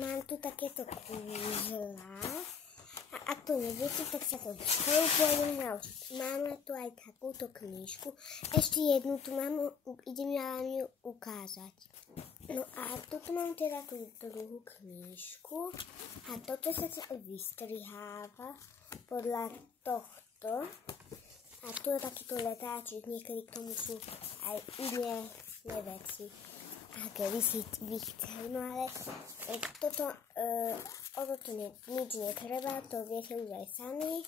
mám tu takéto kúzla. A ak to neviete, tak sa to spolu pôjdem naučiť. Máme tu aj takúto knižku. Ešte jednu tu mám, idem vám ju ukázať. No a tuto mám teda tú druhú knižku. A toto sa vystriháva podľa tohto. A tu je takýto letáčik, niekedy k tomu sú aj iné veci. Aké vy chceli, no ale toto, o toto nič netreba, to viete už aj sami.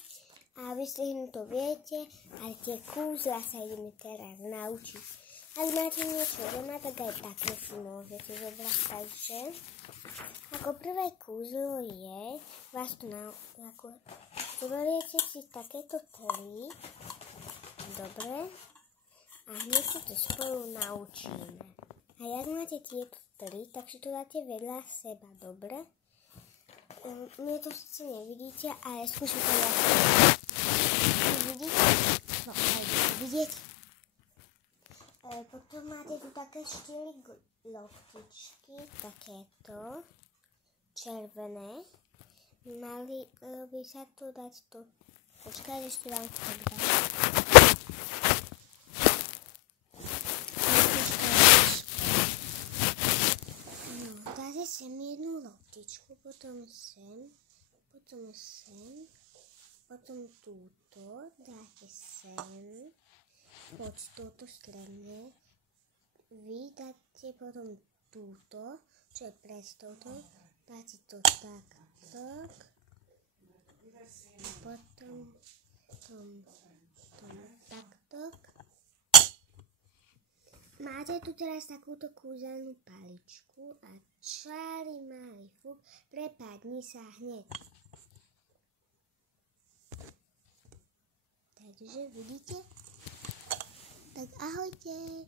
A vystrihnúť to viete, ale tie kúzla sa ideme teraz naučiť. Ak máte niečo doma, tak aj také si môžete zobrať. Takže, ako prvé kúzlo je, vás tu zoberiete si takéto 3. Dobre. A hneď sa to spolu naučíme. A jak máte tieto 3, tak si to dáte vedľa seba, dobre? Mne to sice nevidíte, ale skúsim to ja. Vidíte? No, aj vidieť. Potom máte tu také 4 loptičky, takéto, červené. Mali by sa to dať to. Počkaj, ešte vám to dám. Sem jednu loptičku, potom sem, potom túto, dáte sem, poď toto stredne, vy dáte potom túto, čo je pred touto, dáte to takto, potom takto. Máte tu teraz takúto kúzelnú paličku a čári malý fuk, prepadni sa hneď. Takže vidíte? Tak ahojte.